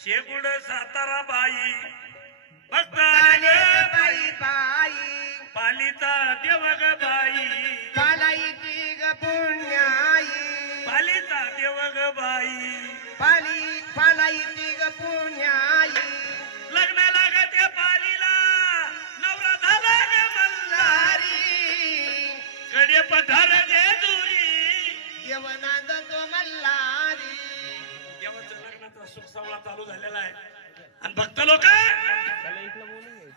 शेगुड सातारा बाई भक्ताले बाई बाई पालिता देवग बाई पालाई की ग पुण्याई पालिता देवग बाई पालाई की ग पुण्याई लग्न लागते पालीला नवरा झाला ग मल्हारी कडे पठार जेजुरी देवनाद तो मल्हारी देवाचं लग्नाचा सुख सोहळा चालू झालेला आहे आणि भक्त लोक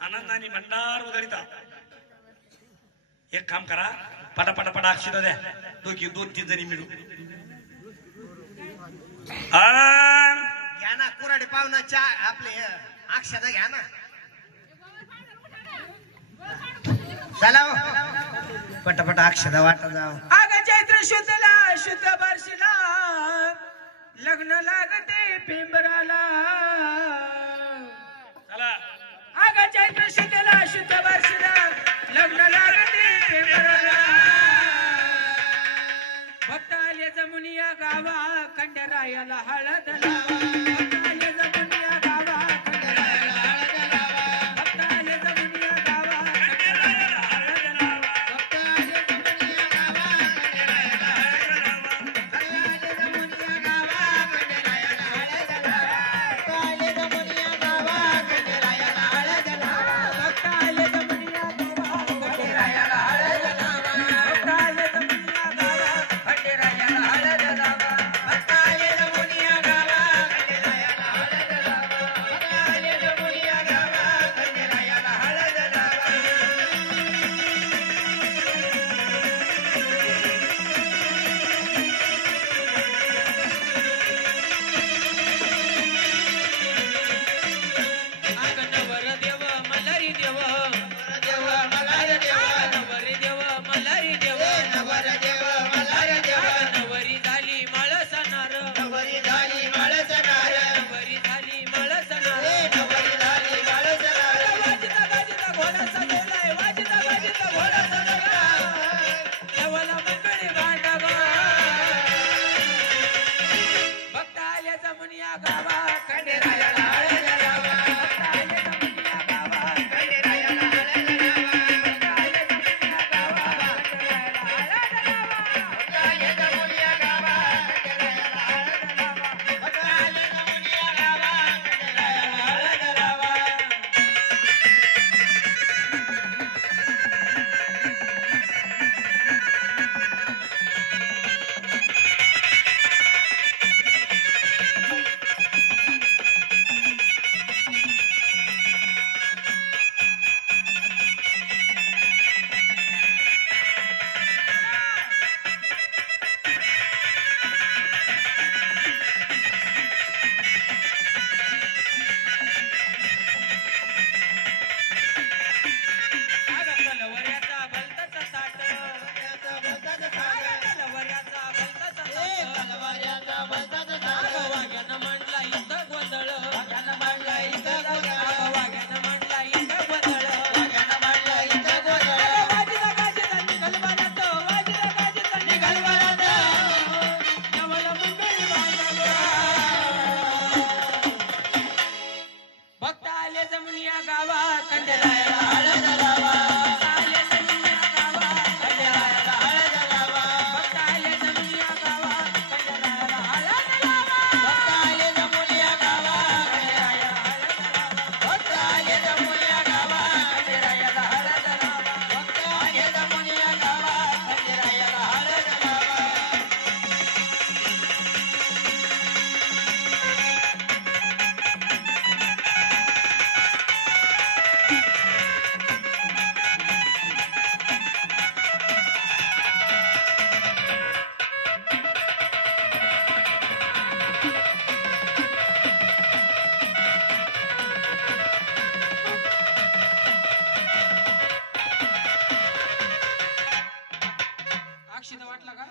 आनंदाने भंडार उधळीता एक काम करा पटापटा अक्षता द्या दोन तीन जणी मिळू घ्या ना कुराडे पाहुणा चहा आपले अक्षता घ्या ना चला पटापटा अक्षता वाटत जाव आग चैत्र शुद्धला शुद्ध बार्शीला लग्न लागते पिंपराला चला आग चैत्र शुद्धला शुद्ध बार्शीला लग्न लागते पिंपराला भक्त आले जमुनिया गावा खंडरायाला हळद लावा भक्त आले जमुनिया गावा खंडरायाला हळद लावा भक्त आले जमुनिया गावा खंडरायाला हळद लावा भक्त आले जमुनिया गावा खंडरायाला हळद लावा भक्त आले जमुनिया गावा खंडरायाला हळद लावा भक्त आले जमुनिया गावा खंडरायाला हळद लावा भक्त आले जमुनिया गावा खंडरायाला हळद लावा भक्त आले जमुनिया गावा खंडरायाला हळद लावा भक्त आले जमुनिया गावा खंडरायाला हळद लावा भक्त आले जमुनिया गावा खंडरायाला हळद लावा नवर देव मलारी देव देव मलारी देव नवर देव मलारी देव नवर देव मलारी देव नवरी झाली मळसणार नवरी झाली मळसणार नवरी झाली मळसणार नवरी झाली मळसणार वाजता गाजता घोडा सजवलाय वाजता गाजता घोडा सजवलाय देवाला मंडळी भांडावा भक्त आले जमुनिया गावा खंडेरायाला हळद लावा भक्त आले जमुनिया गावा खंडेरायाला हळद लावा भक्त आले जमुनिया गावा खंडेरायाला हळद लावा भक्त आले जमुनिया गावा खंडेरायाला हळद लावा भक्त आले जमुनिया गावा खंडेरायाला हळद लावा लवऱ्याचा भलताचा ताट लवऱ्याचा भलताचा ताट वाघ्यानं मांडला इथं गोंधळ वाघ्यानं मांडला इथं गोंधळ वाघ्यानं मांडला इथं गोंधळ वाघ्यानं मांडला इथं गोंधळ वाजला गाजला निघाल बारात वाजला गाजला निघाल बारात नवला मंडळी बांधावा भक्त आले जमुनिया गावा खंडेरायाला हळद लावा भक्त आले जमुनिया गावा खंडेरायाला हळद लावा भक्त आले जमुनिया गावा खंडेरायाला हळद लावा भक्त आले जमुनिया गावा खंडेरायाला हळद लावा भक्त आले जमुनिया गावा खंडेरायाला हळद लावा भक्त आले जमुनिया गावा खंडेरायाला हळद लावा अक्षिता वाटला का